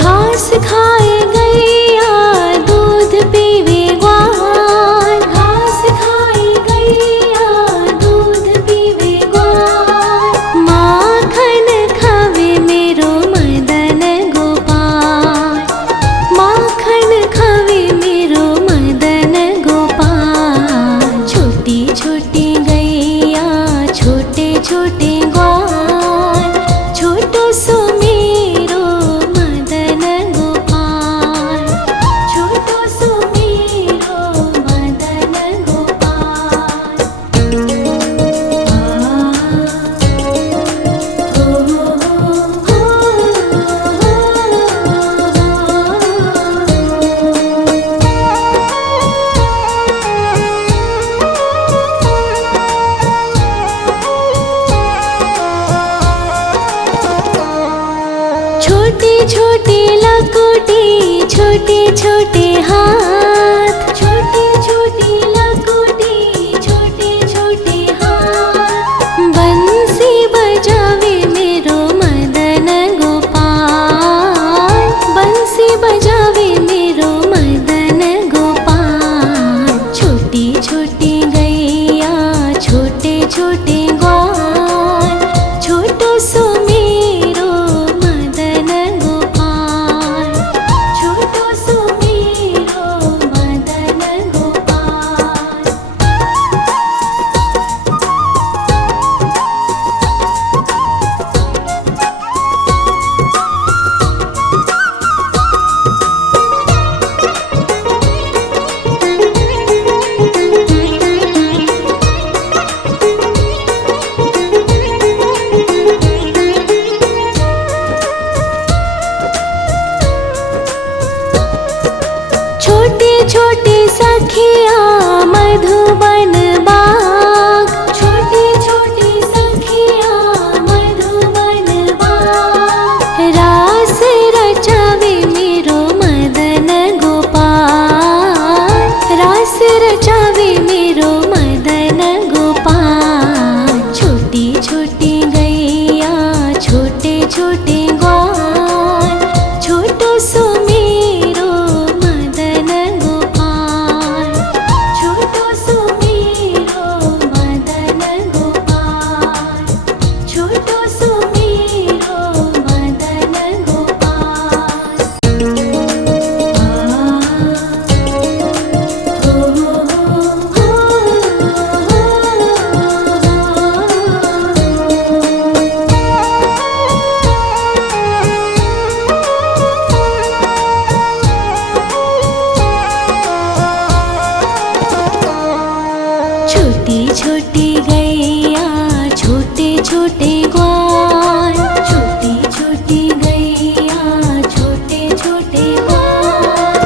घास खाए गैया दूध पीवे ग्वाल, घास खाए गैया दूध पीवे ग्वाल। माखन खावे मेरो मदन गोपाल, माखन खावे मेरो मदन गोपाल। छोटी छोटी गैया छोटे छोटे ग्वाल, छोटो सो मेरो मदन गोपाल, छोटो सो मेरो मदन गोपाल। छोटी छोटी लकोटी छोटे छोटे हाथ, छोटी छोटी लकोटी छोटे छोटे हाथ। बंसी बजावे मेरो मदन गोपाल, बंसी बजावे मेरो मदन गोपाल। छोटी छोटी गैया छोटे छोटे ग्वाल, छोटो सो मेरो मदन गोपाल, छोटो सो मेरो मदन गोपाल। छोटे छोटे सखिया मधुबन बाग, छोटे छोटे सखिया मधुबन बाग। रास रचावे मेरो मदन गोपाल, रास रचावे मेरो मदन गोपाल। छोटी छोटी गैया छोटे छोटे ग्वाल, छोटो सो मेरो मदन गोपाल, छोटो सो मेरो मदन गोपाल, छोटो सो मेरो मदन गोपाल। छोटी छोटी गैया छोटे छोटे ग्वाल, छोटी छोटी गैया छोटे छोटे ग्वाल।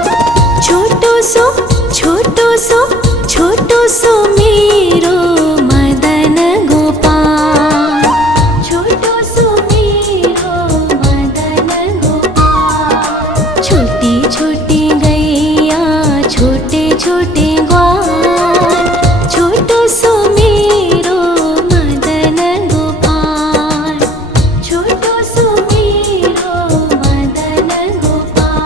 छोटो सो छोटो सो छोटो सो मेरो मदन गोपाल, छोटो सो मेरो मदन गोपाल। छोटी छोटी गैया छोटे छोटे ग्वाल, छोटो सो मेरो मदन गोपाल, छोटो सो मेरो मदन गोपाल।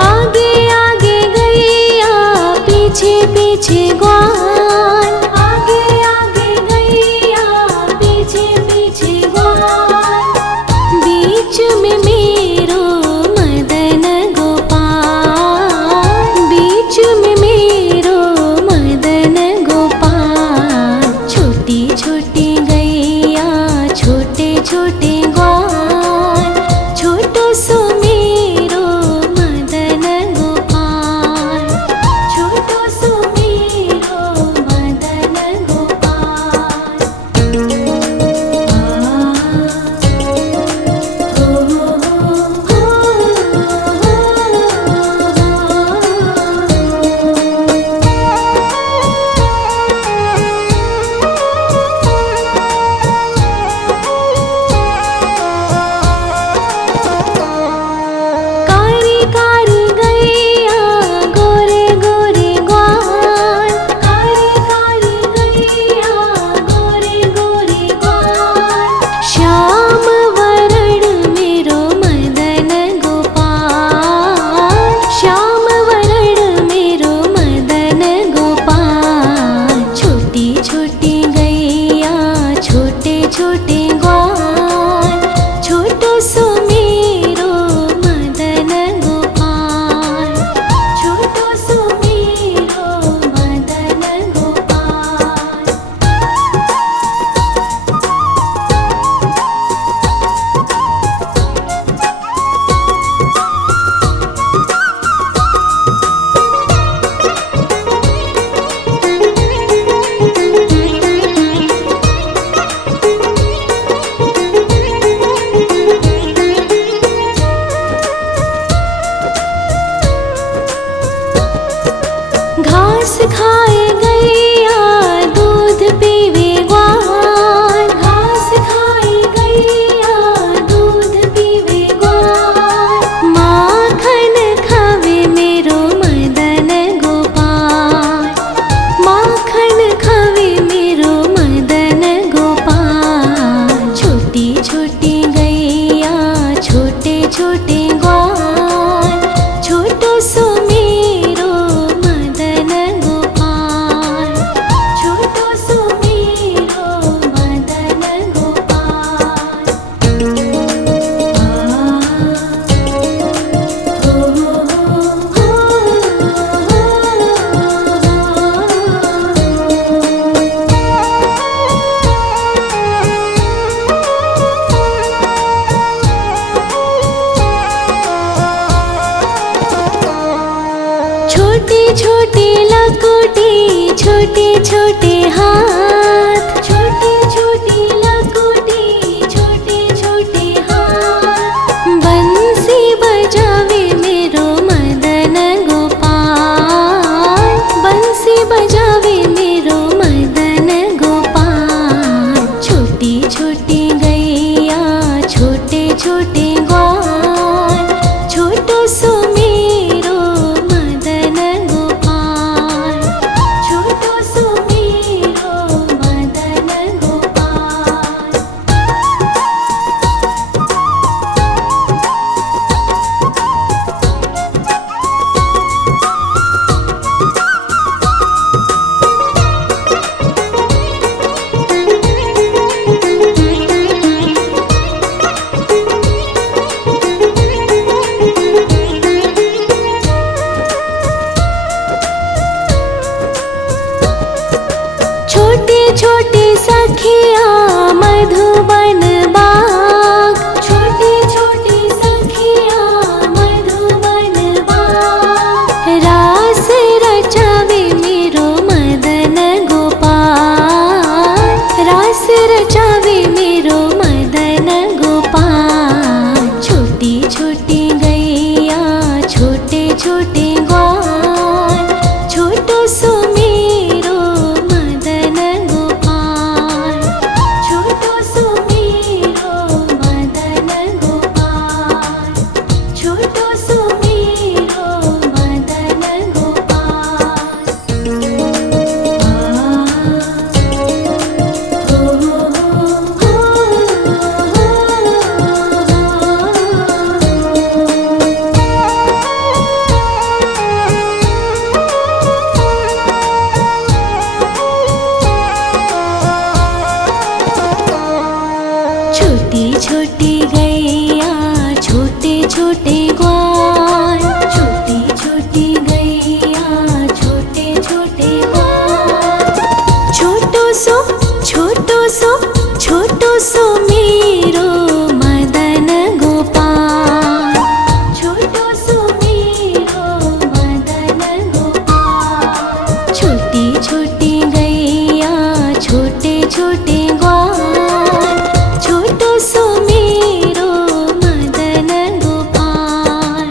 आगे आगे गैया पीछे पीछे ग्वाल, आगे आगे गैया पीछे पीछे ग्वाल। बीच में मेरो मदन गोपाल, बीच में मेरो मदन गोपाल। छोटी छोटी गैया छोटे छोटे ग्वाल, छोटो सो मेरो मदन गोपाल, छोटो सो मेरो घास खाए गैया दूध पीवे ग्वाल, घास खाए गैया दूध पीवे ग्वाल, माखन खावे मेरो मदन गोपाल, माखन खावे मेरो मदन गोपाल। छोटी छोटी गैया छोटे छोटे ग्वाल, छोटो सो मेरो मदन गोपाल, छोटो सो मेरो मदन गोपाल। छोटे छोटे लकोटी छोटे छोटे हाथ, छोटे छोटे लकोटी छोटे छोटे हाथ, बंसी बजावे मेरो मदन गोपाल, बंसी बजावे मेरो मदन गोपाल। छोटी छोटी गैया छोटे छोटे ग्वाल, छोटो सो मेरो मदन गोपाल, छोटो सो मेरो मदन गोपाल। छोटे छोटे सखिया मधुबन बाग, छोटे छोटे सखिया मधुबन बाग, रास रचावे मेरो मदन गोपाल, रास रचावे मेरो मदन गोपाल। छोटी छोटी गैया छोटे छोटे ग्वाल, छोटो सो मेरो मदन गोपाल, छोटो सो मेरो मदन गोपाल, छोटो सो मेरो मदन गोपाल। छोटी छोटी गैया छोटे छोटे ग्वाल, छोटी छोटी गैया छोटे छोटे ग्वाल, छोटो सो छोटो सो छोटो सो मेरो मदन गोपाल, छोटो सो मेरो मदन गोपाल। छोटी छोटी गैया छोटे छोटे ग्वाल, छोटो सो मेरो मदन गोपाल,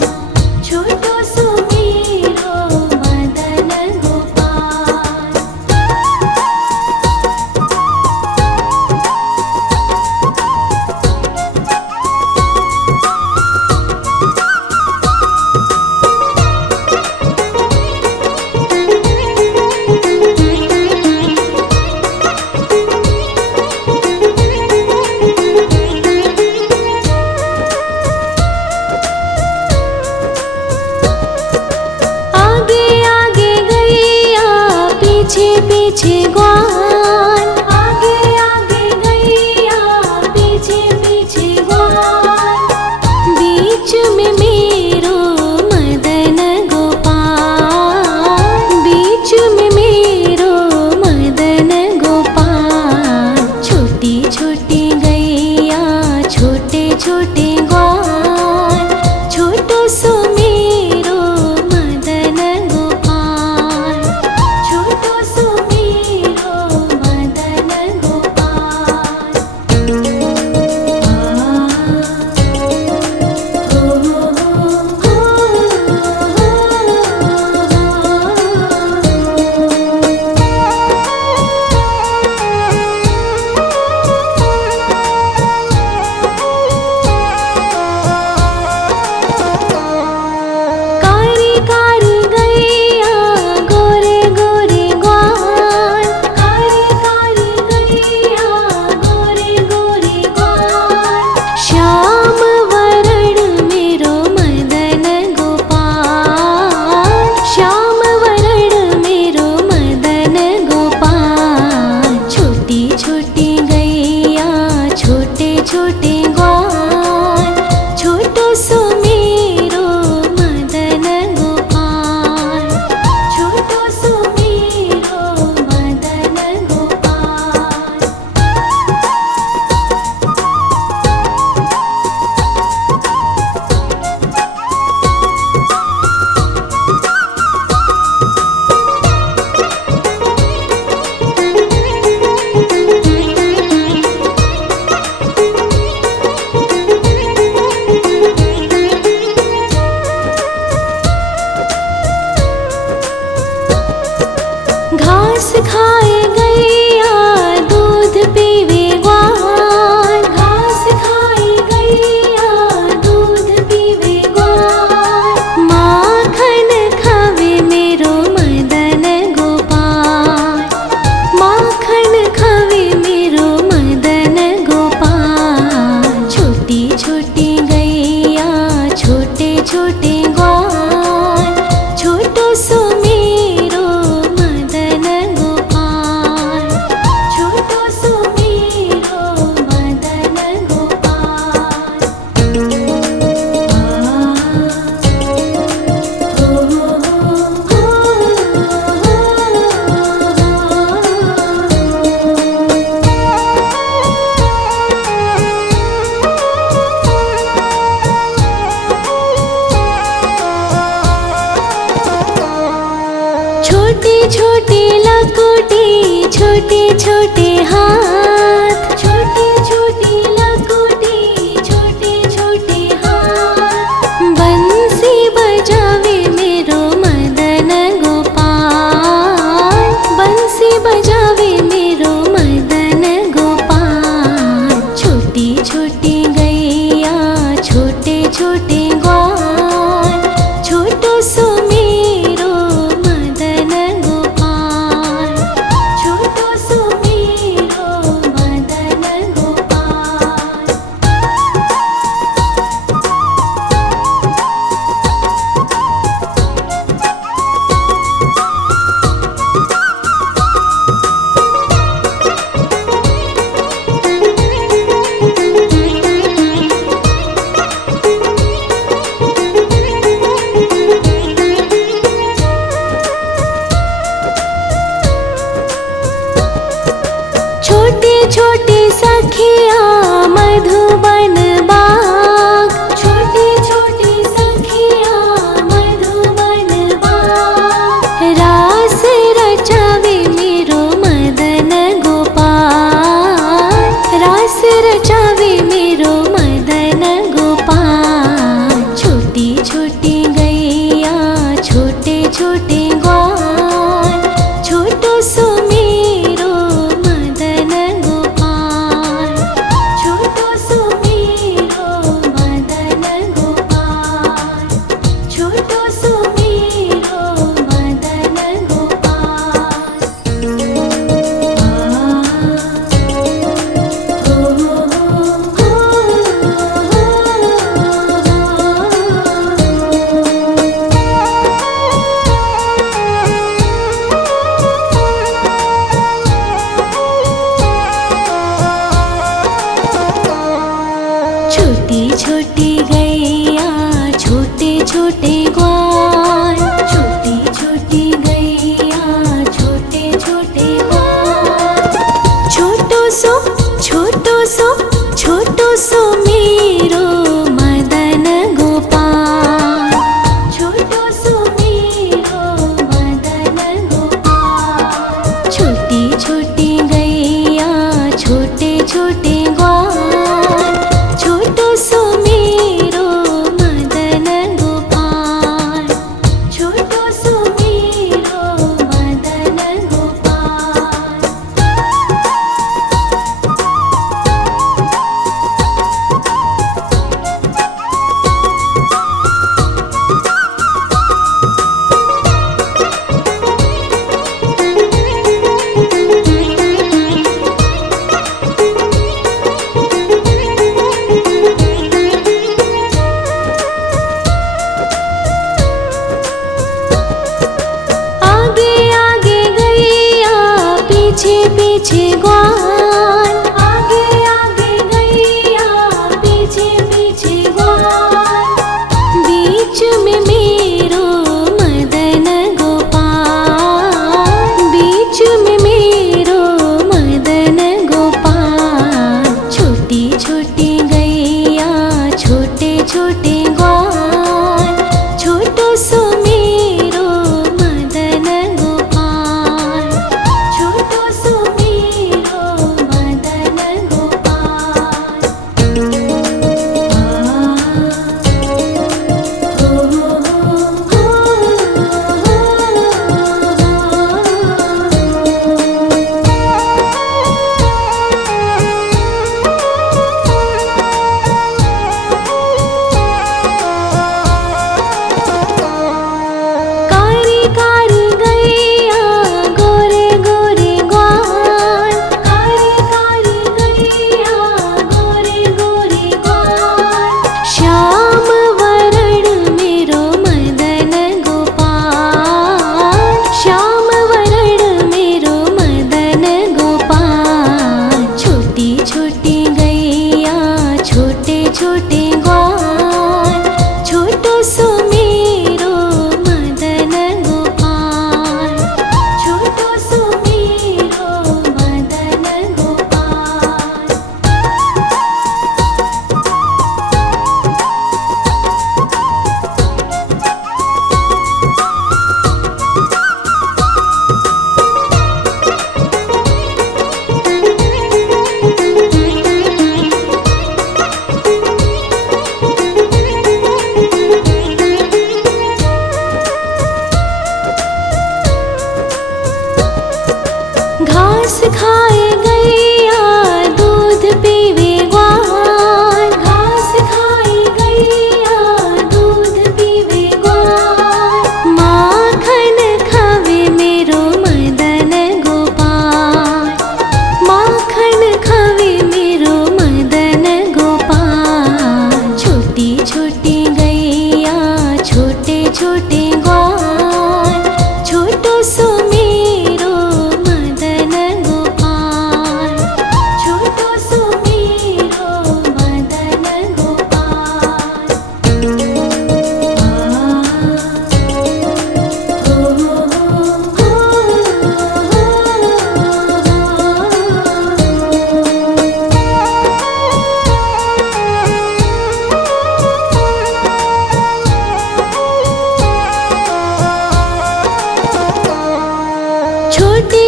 छोटो सो मेरो मदन गोपाल। आगे आगे गैया पीछे पीछे ग्वाल, आगे आगे गैया पीछे पीछे ग्वाल, बीच में मेरो मदन गोपाल, बीच में मेरो मदन गोपाल। छोटी छोटी गैया छोटे छोटे ग्वाल, छोटो सो मेरो मदन गोपाल, छोटो सो मेरो छोटे छोटे लकोटे छोटे छोटे हाथ, छोटे छोटे लकोटे छोटे छोटे हाथ। बंसी बजावे मेरो मदन गोपाल, बंसी बजावे मेरो मदन गोपाल। छोटी छोटी गैया छोटे छोटे ग्वाल, छोटो सो मेरो मदन गोपाल, छोटो सो मेरो मदन गोपाल। छोटे छोटे सखिया मधुबन बाग, छोटे छोटे सखिया मधुबन बाग। रास रचावे मेरो मदन गोपाल, रास रचावे मेरो मदन गोपाल। छोटी छोटी गैया छोटे छोटे ग्वाल, छोटो सो मेरो मदन गोपाल, छोटो सो मेरो मदन गोपाल, छोटो सो मेरो मदन गोपाल। छोटी छोटी गैया छोटे छोटे ग्वाल, छोटी छोटी गैया छोटे छोटे ग्वाल। छोटो सो छोटो सो छोटो सो मेरो मदन गोपाल, छोटो सो मेरो मदन गोपाल। छोटी छोटी गैया छोटे छोटे ग्वाल, छोटो सो मेरो मदन गोपाल, छोटो सो मेरो मदन गोपाल। आगे आगे गैया पीछे पीछे ग्वाल, आगे आगे गैया पीछे पीछे ग्वाल। बीच में मेरो मदन गोपाल, बीच में मेरो मदन गोपाल। छोटी छोटी गैया छोटे छोटे ग्वाल, छोटो सो मेरो मदन गोपाल, छोटो सो मेरो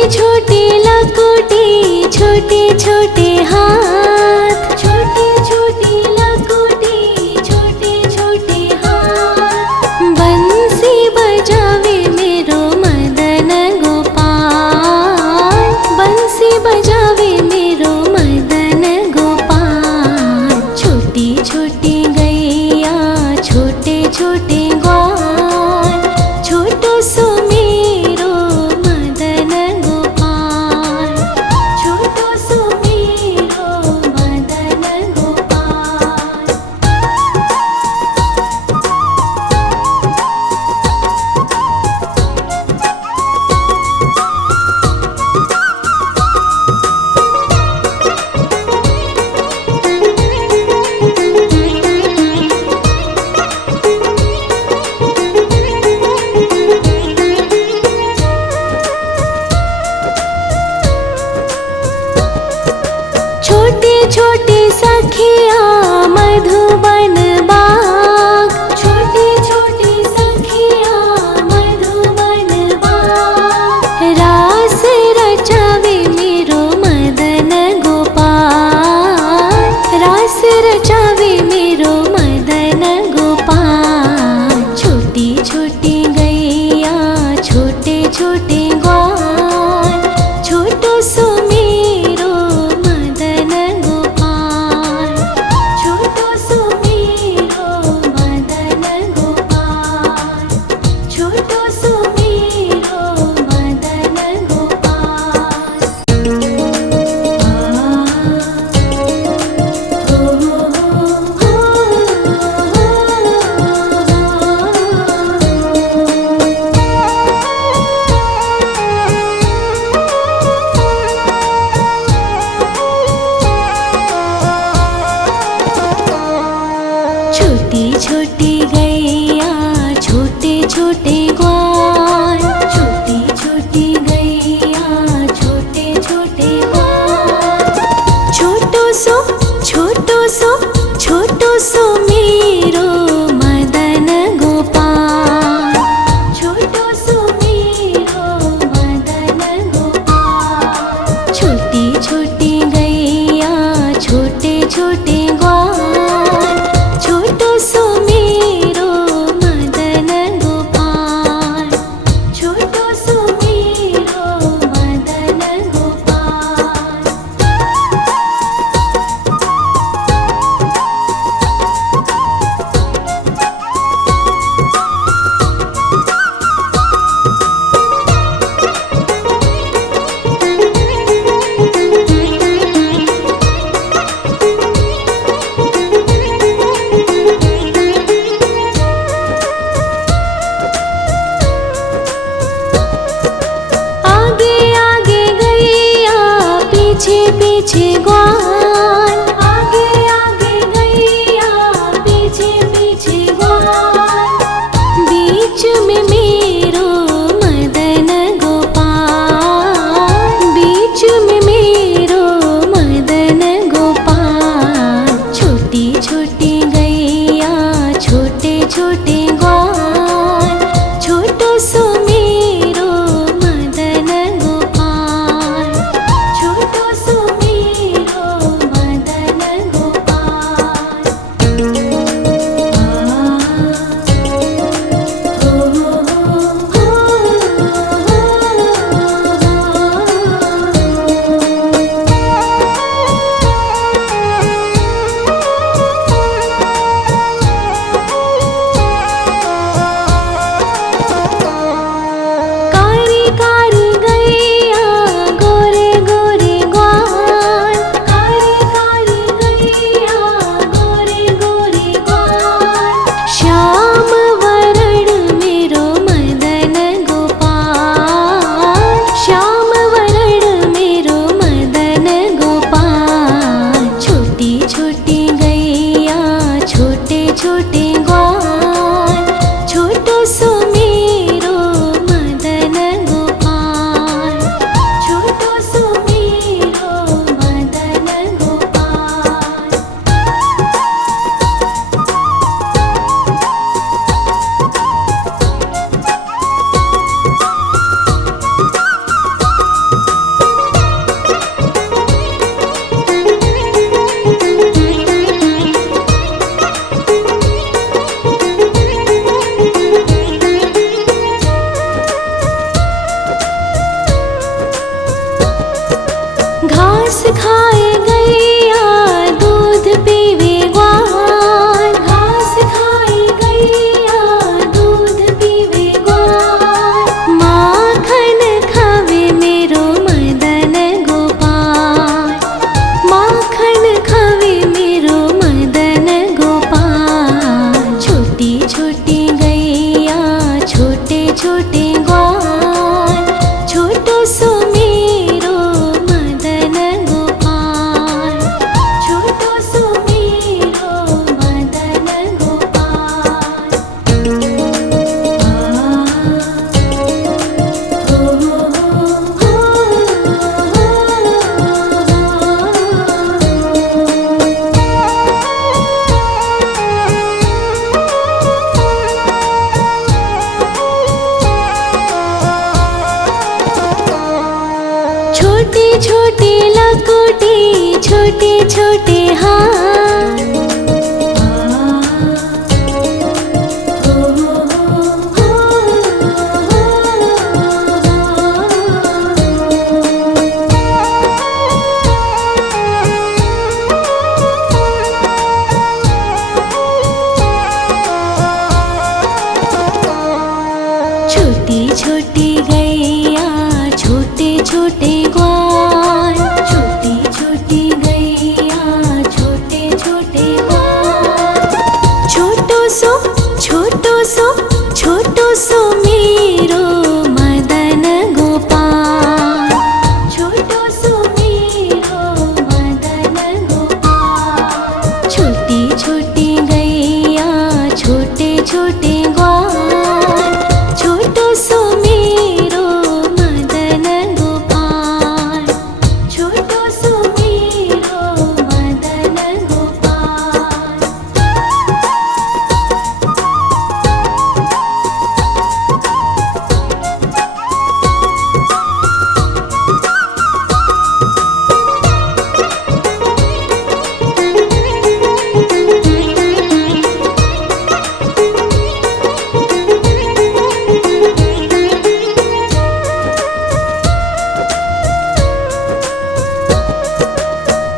छोटी लकुटी छोटे छोटे हाथ, छोटी छोटी लकुटी छोटे छोटे हाथ। बंसी बजावे मेरो मदन गोपाल, बंसी बजावे मेरो मदन गोपाल। छोटी छोटी गैया छोटे छोटे ग्वाल, छोटो सो मेरो मदन गोपाल, छोटो सो मेरो मदन गोपाल। छोटी छोटी सखिया मधुबन बाग, छोटी छोटी सखिया मधुबन बाग। रास रचावे मेरो मदन गोपाल, रास रचावे मेरो मदन गोपाल। छोटी छोटी गैया छोटे छोटे ग्वाल, छोटो सो मेरो मदन गोपाल, छोटो सो मेरो मदन गोपाल, छोटो सो मेरो मदन गोपाल। छोटी छोटी गैया छोटे छोटे ग्वाल, छोटी छोटी गैया छोटे छोटे ग्वाल। छोटो सो छोटो सो छोटो सो मेरो मदन गोपाल, छोटो सो मेरो मदन गोपाल। छोटी छोटी गैया छोटे छोटे ग्वाल, छोटो सो मेरो मदन गोपाल, छोटो सो मेरो मदन गोपाल। आगे आगे गैया पीछे पीछे ग्वाल, आगे आगे गैया पीछे पीछे ग्वाल। बीच में मेरो मदन गोपाल, बीच में मेरो मदन गोपाल। छोटी छोटी गैया छोटे छोटे ग्वाल, छोटो सो मेरो मदन गोपाल, छोटो सो मेरो घास खाए गैया दूध पीवे ग्वाल, घास खाए गैया दूध पीवे ग्वाल। माखन खावे मेरो मदन गोपाल, माखन खावे मेरो मदन गोपाल। छोटी छोटी गैया छोटे छोटे ग्वाल, छोटो सो मेरो मदन गोपाल, छोटो सो मेरो मदन गोपाल। छोटी छोटी लकुटी छोटे छोटे हाथ, छोटी छोटी गैया छोटे छोटे ग्वाल, छोटी छोटी गैया छोटे छोटे ग्वाल। छोटो सो छोटो सो मेरो मदन गोपाल, छोटो सो मेरो मदन गोपाल। छोटी छोटी गैया छोटे छोटे ग्वाल, छोटो सो मेरो मदन गोपाल, छोटो सो मेरो मदन गोपाल।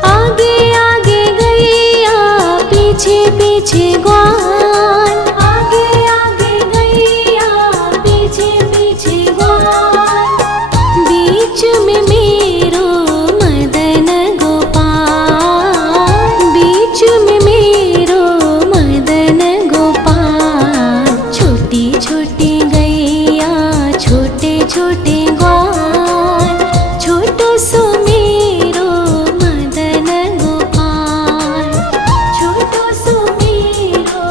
आगे आगे गैया पीछे पीछे ग्वाल, आगे आगे गैया पीछे पीछे ग्वाल। बीच में मेरो मदन गोपाल, बीच में मेरो मदन गोपाल। छोटी छोटी गैया छोटे छोटे ग्वाल, छोटो सो मेरो मदन गोपाल, छोटो सो मेरो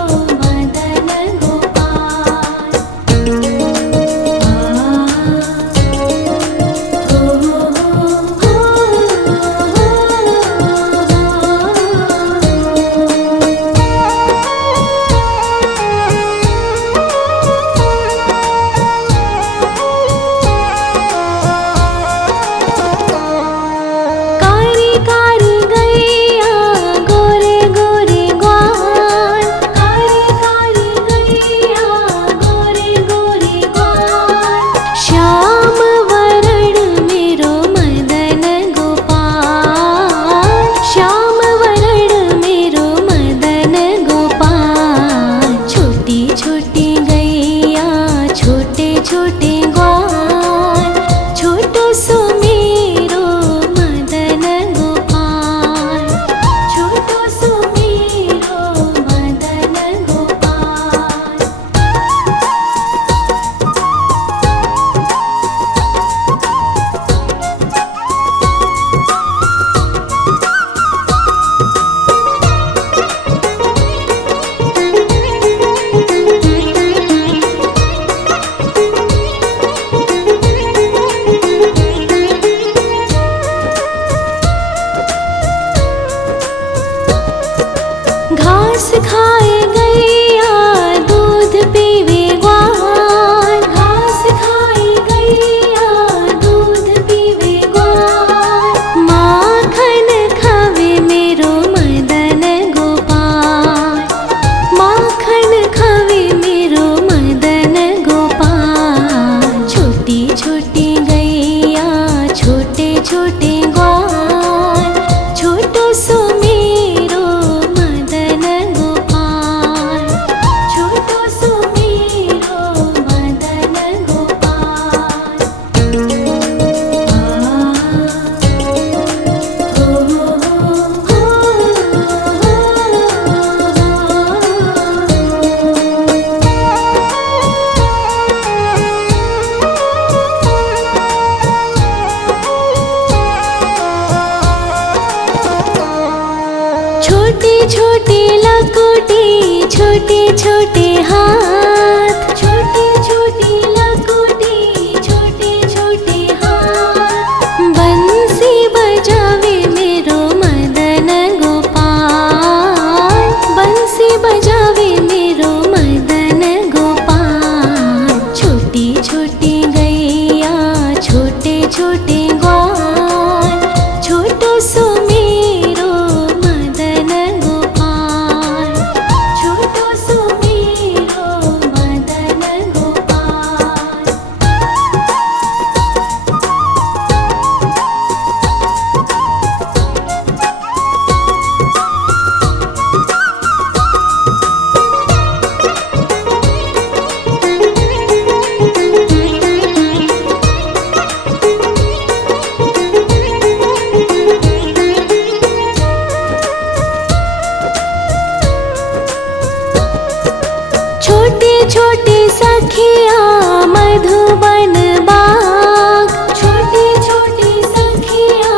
लकोटी छोटे छोटे हाथ, छोटे छोटे लकोटी छोटे छोटे हाथ। बंसी बजावे मेरो मदन गोपाल, बंसी बजावे मेरो मदन गोपाल। छोटी छोटी गैया छोटे छोटे ग्वाल, छोटो सो मेरो मदन गोपाल, छोटो सो मेरो मदन गोपाल। छोटे छोटे सखिया मधुबन बाग, छोटे छोटे सखिया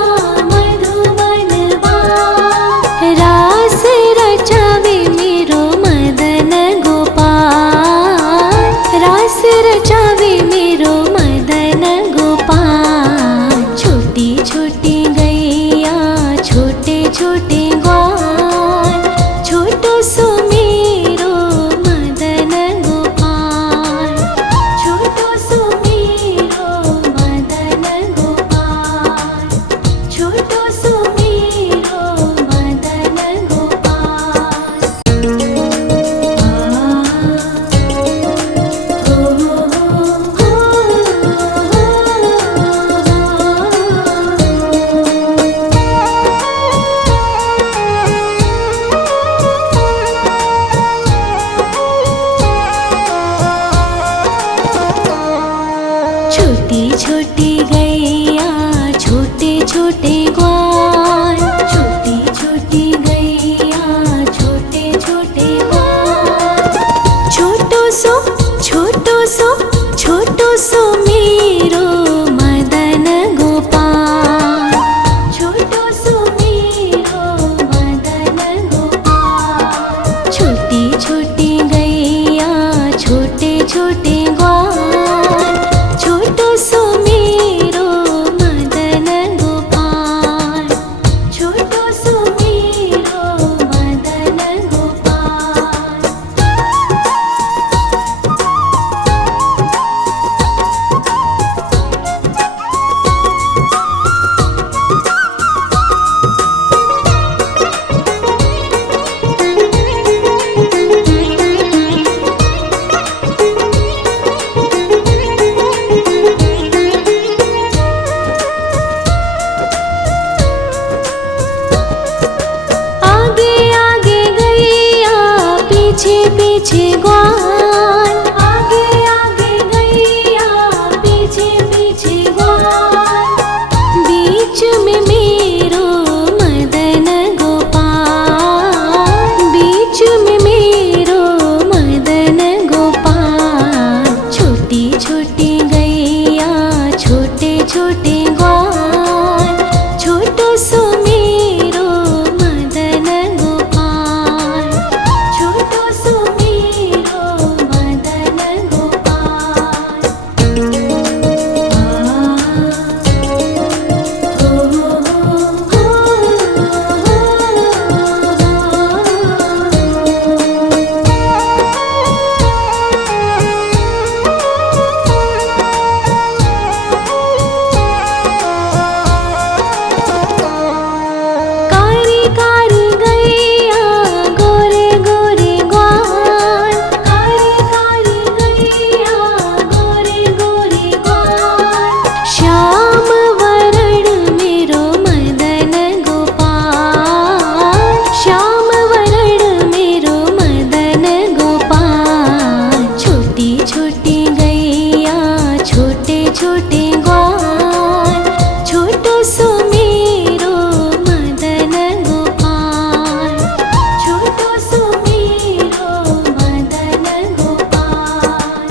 मधुबन बाग। रास रचावे मेरो मदन गोपाल, रास रचावे मेरो मदन गोपाल। छोटी छोटी गैया छोटे छोटे ग्वाल, छोटो सो मेरो मदन गोपाल, छोटो सो मेरो मदन गोपाल, छोटो सो मेरो मदन गोपाल। छोटी छोटी गैया छोटे छोटे ग्वाल, छोटी छोटी गैया छोटे छोटे ग्वाल। छोटो सो छोटो सो छोटो सो मेरो मदन गोपाल, छोटो सो मेरो मदन गोपाल। छोटी छोटी गैया छोटे छोटे ग्वाल, छोटो सो मेरो मदन गोपाल, छोटो सो मेरो मदन गोपाल। आगे आगे गैया पीछे पीछे ग्वाल, आगे आगे गैया पीछे पीछे ग्वाल। बीच में मेरो मदन गोपाल, बीच में मेरो मदन गोपाल। छोटी छोटी गैया छोटे छोटे ग्वाल, छोटो सो मेरो मदन गोपाल, छोटो सो मेरो मदन गोपाल। कारी कारी गैया गोरे गोरे ग्वाल, कारी कारी गैया गोरे गोरे ग्वाल। श्याम वरण मेरो मदन गोपाल, श्याम वरण मेरो मदन गोपाल। छोटी छोटी गैया छोटे छोटे ग्वाल, छोटो सो मेरो मदन गोपाल, छोटो सो मेरो मदन गोपाल।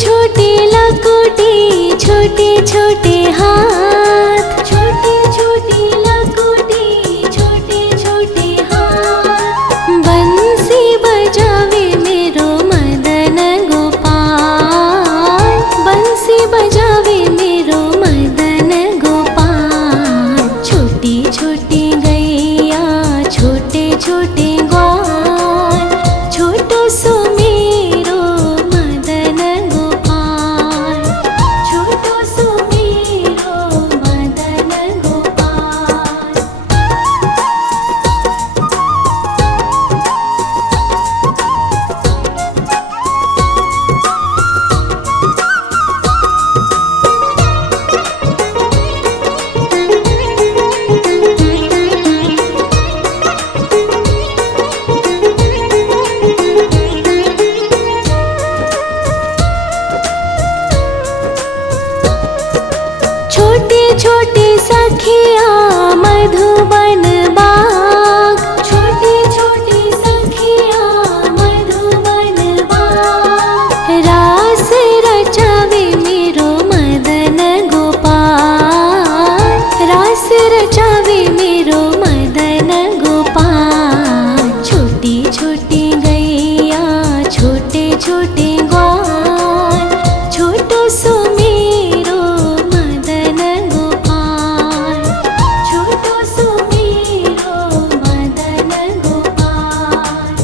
छोटी लकुटी छोटे छोटे हाथ, छोटी छोटी लकुटी छोटे छोटे हाथ। बंसी बजावे मेरो मदन गोपाल, बंसी बजावे मेरो मदन गोपाल। छोटी छोटी गैया छोटे छोटे ग्वाल, छोटो सो मेरो मदन गोपाल, छोटो सो मेरो मदन गोपाल। छोटे छोटे सखिया मधुबन बाग, छोटे छोटे सखिया मधुबन बाग। रास रचावे मेरो मदन गोपाल, रास रचावे मेरो मदन गोपाल। छोटी छोटी गैया छोटे छोटे ग्वाल, छोटो सो मेरो मदन गोपाल, छोटो सो मेरो मदन गोपाल,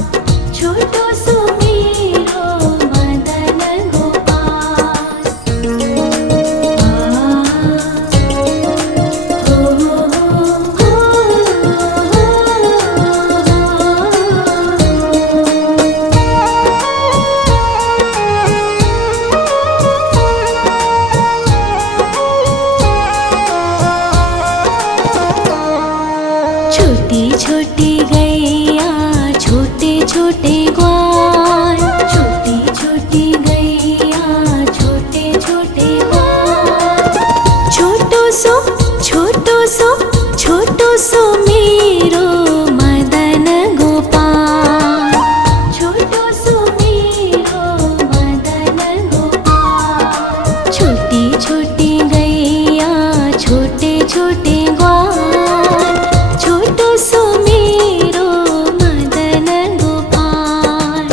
छोटो सो मेरो मदन गोपाल। छोटी छोटी गैया छोटे छोटे ग्वाल, छोटी छोटी गैया छोटे छोटे ग्वाल। छोटो सो छोटो सो छोटो सो मेरो मदन गोपाल, छोटो सो मेरो मदन गोपाल। छोटी छोटी गैया छोटे छोटे ग्वाल, छोटो सो मेरो मदन गोपाल,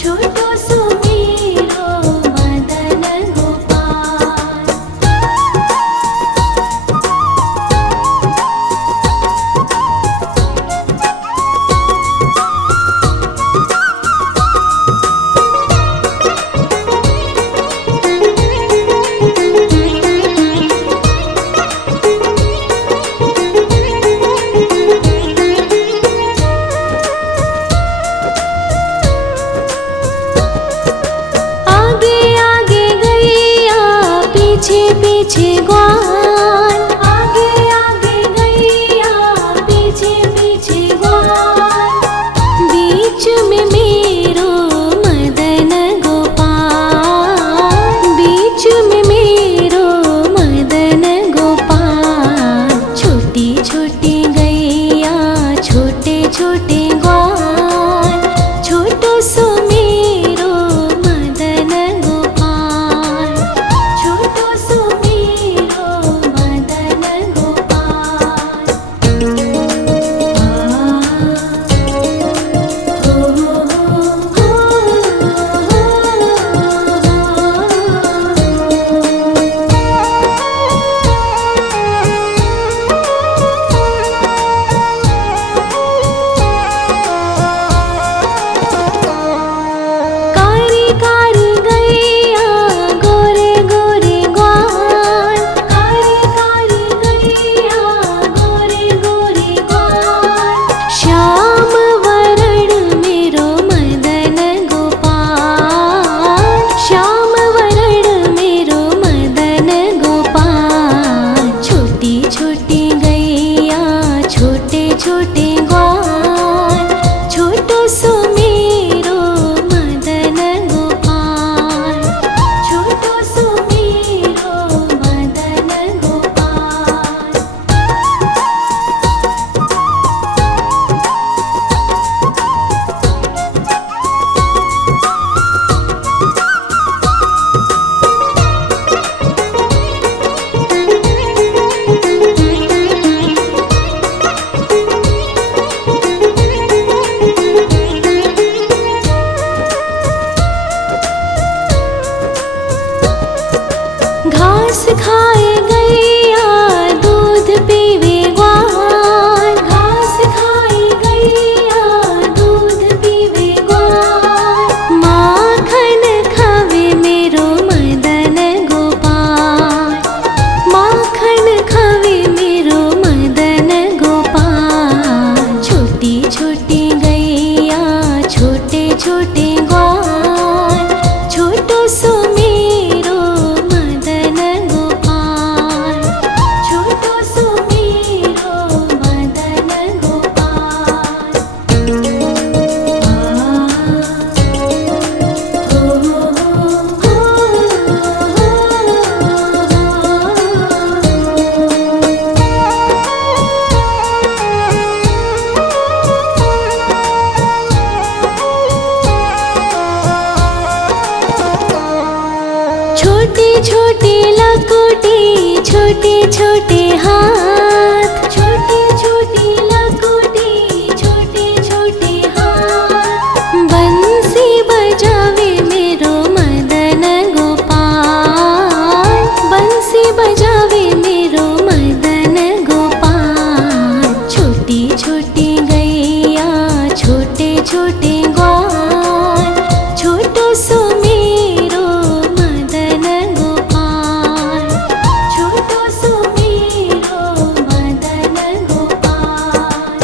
छोटो सो मेरो मदन गोपाल। आगे आगे गैया पीछे पीछे ग्वाल, आगे आगे गैया पीछे पीछे ग्वाल। बीच में मेरो मदन गोपाल, बीच में मेरो मदन गोपाल। छोटी छोटी गैया छोटे छोटे ग्वाल, छोटो सो मेरो मदन गोपाल, छोटो सो मेरो मदन गोपाल। छोटे हाथ, छोटे छोटे लकोटी, छोटे छोटे हाथ। बंसी बजावे मेरो मदन गोपाल, बंसी बजावे मेरो मदन गोपाल। छोटी छोटी गैया, छोटे छोटे ग्वाल, छोटो सो मेरो मदन गोपाल, छोटो सो मेरो मदन गोपाल।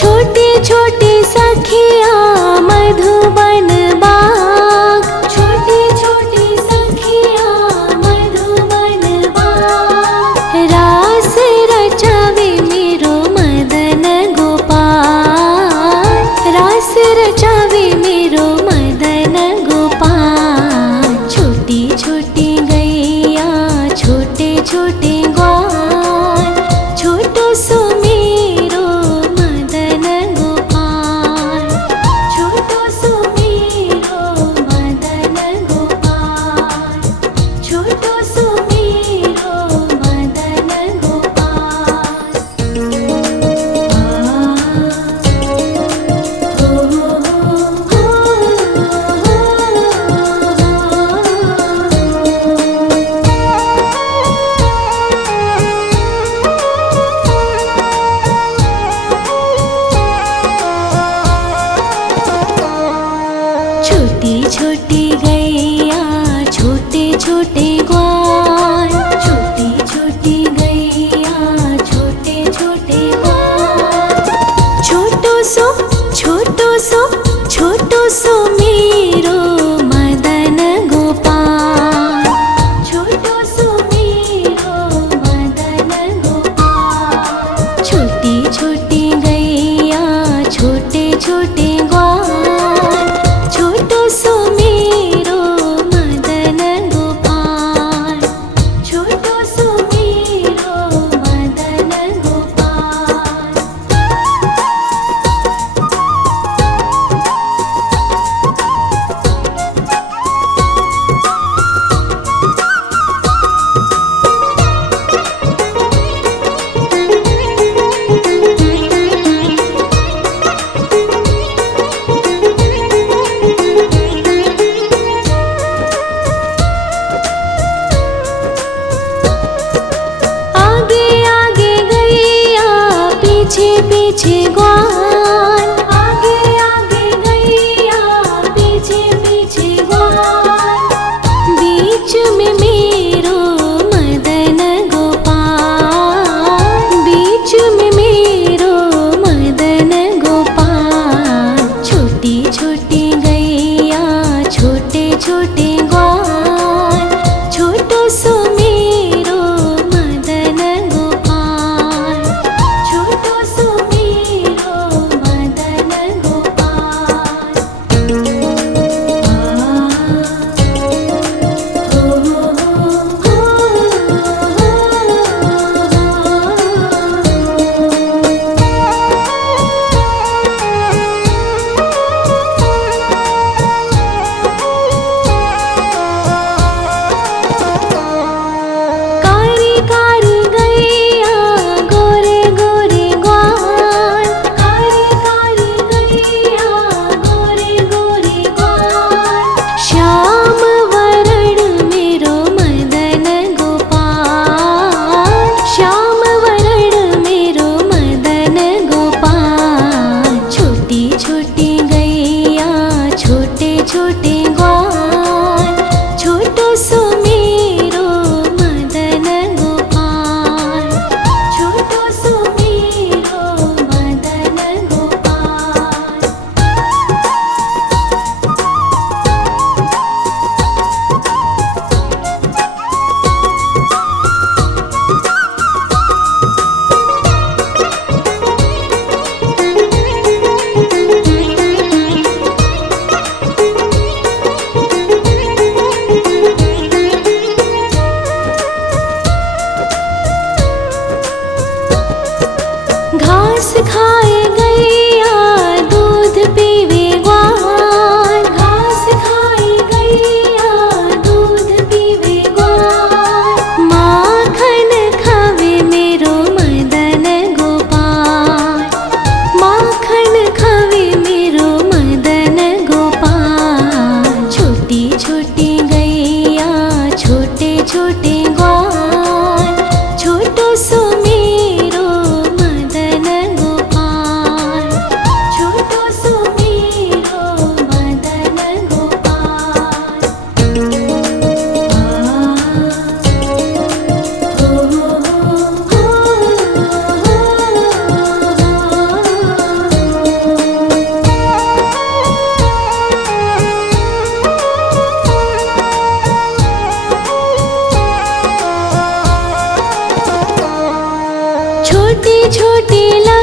छोटे छोटे सखिया मधुबन बाग, छोटे छोटे सखिया मधुबन बाग। रास रचावे मेरो मदन गोपाल, रास रचावे मेरो मदन गोपाल। छोटी छोटी गैया, छोटे छोटे ग्वाल, छोटो सो मेरो मदन गोपाल, छोटो सो मेरो मदन गोपाल, छोटो सो मेरो मदन गोपाल। छोटी छोटी गैया, छोटे छोटे ग्वाल, छोटी छोटी गैया, छोटे छोटे ग्वाल। छोटो सो, छोटो सो, छोटो सो मेरो मदन गोपाल, छोटो सो मेरो मदन गोपाल। छोटी छोटी गैया, छोटे छोटे ग्वाल, छोटो सो मेरो मदन गोपाल, छोटो सो मेरो मदन गोपाल। आगे आगे गैया, पीछे पीछे ग्वाल, आगे आगे गैया, पीछे पीछे ग्वाल। बीच में मेरो मदन गोपाल, बीच में मेरो मदन गोपाल। छोटी छोटी गैया, छोटे छोटे ग्वाल, छोटो सो मेरो मदन गोपाल, छोटो सो मेरो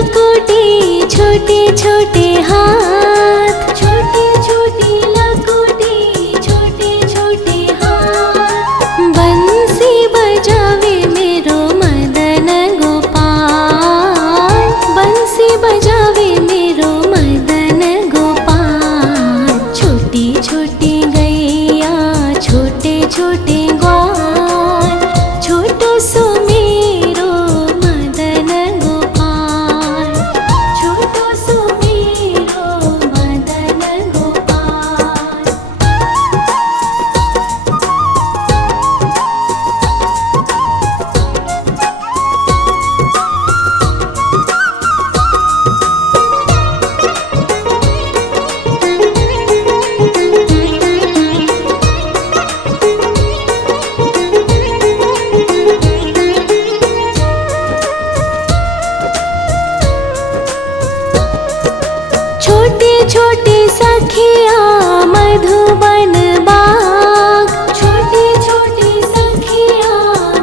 लकोटी छोटे छोटे हाथ, छोटे छोटे लकोटी छोटे छोटे हाथ। बंसी बजावे मेरो मदन गोपाल, बंसी बजावे मेरो मदन गोपाल। छोटी छोटी गैया छोटे छोटे ग्वाल, छोटो सो मेरो मदन गोपाल, छोटो सो मेरो मदन गोपाल। छोटे छोटे सखिया मधुबन बाग, छोटे छोटे सखिया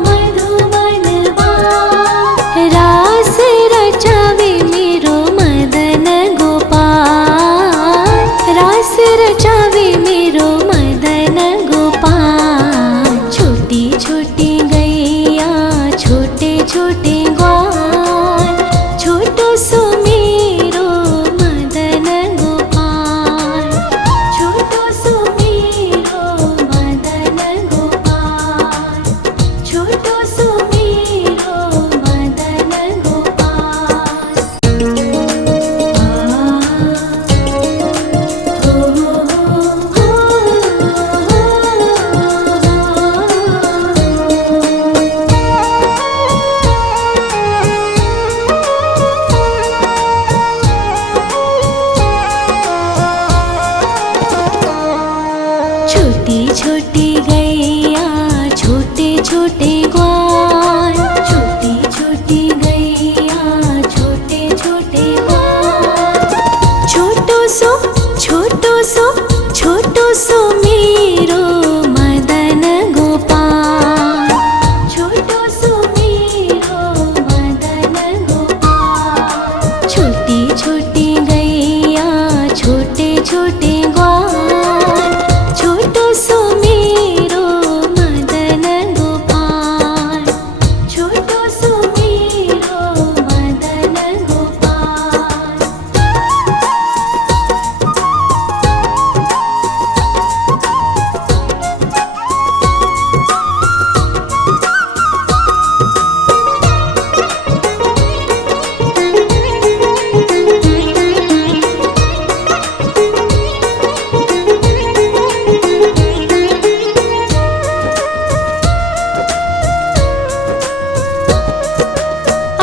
मधुबन बाग। रास रचावे मेरो मदन गोपाल, रास रचावे मेरो मदन गोपाल। छोटी छोटी गैया छोटे छोटे ग्वाल, छोटो सो मेरो मदन गोपाल, छोटो सो मेरो मदन गोपाल, छोटो सो मेरो मदन गोपाल। छोटी छोटी गैया छोटे छोटे ग्वाल, छोटी छोटी गैया छोटे छोटे ग्वाल। छोटो सो छोटो सो छोटो सो मेरो मदन गोपाल, छोटो सो मेरो मदन गोपाल। छोटी छोटी गैया छोटे छोटे ग्वाल, छोटो सो मेरो मदन गोपाल, छोटो सो मेरो मदन गोपाल।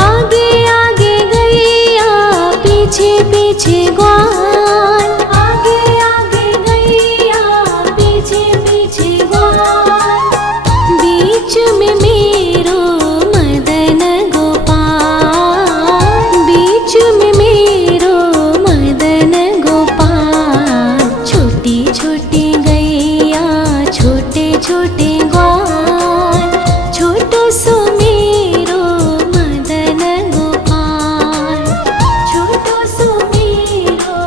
आगे आगे गैया पीछे पीछे ग्वाल, आगे आगे गैया पीछे पीछे ग्वाल। बीच में मेरो मदन गोपाल, बीच में मेरो मदन गोपाल। छोटी छोटी गैया छोटे छोटे ग्वाल, छोटो सो मेरो मदन गोपाल, छोटो सो मेरो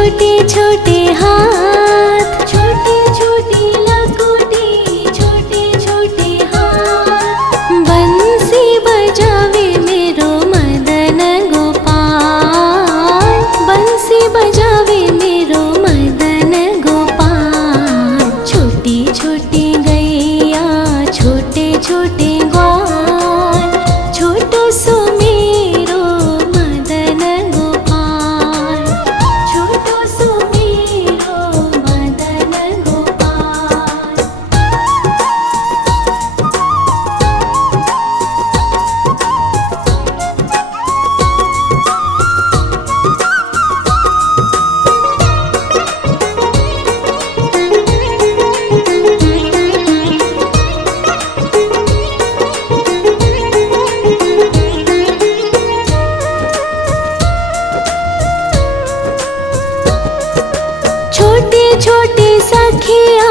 छोटे छोटे हाथ, छोटे छोटे लकोटी, छोटे छोटे हाथ। बंसी बजावे मेरो मदन गोपाल, बंसी बजावे मेरो मदन गोपाल। छोटी छोटी गैया, छोटे छोटे ग्वाल, छोटो सो मेरो मदन गोपाल, छोटो सो मेरो मदन गोपाल। छोटे छोटे सखिया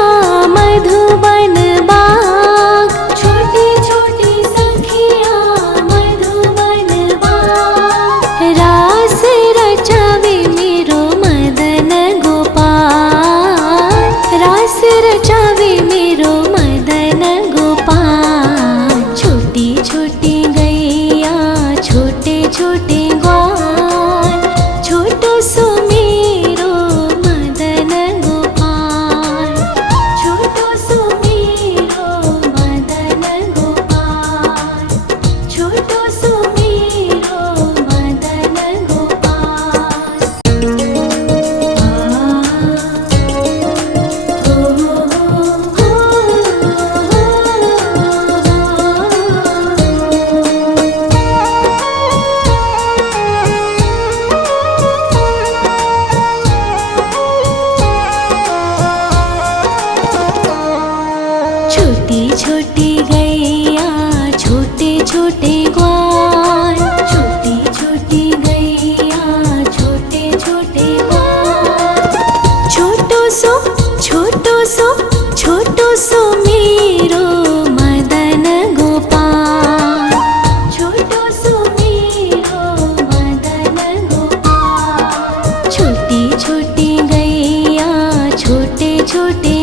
मधुबन बाग, छोटे छोटे सखिया मधुबन बाग। रास रचावे मेरो मदन गोपाल, रास रचावे मेरो मदन गोपाल। छोटी छोटी गैया, छोटे छोटे ग्वाल, छोटो सो मेरो मदन गोपाल, छोटो सो मेरो मदन गोपाल, छोटो सो मेरो मदन गोपाल। छोटी छोटी गैया, छोटे छोटे ग्वाल, छोटी छोटी गैया, छोटे छोटे ग्वाल। छोटो सो छोटो सो मेरो मदन गोपाल, छोटो सो मेरो मदन गोपाल। छोटी छोटी गैया, छोटे छोटे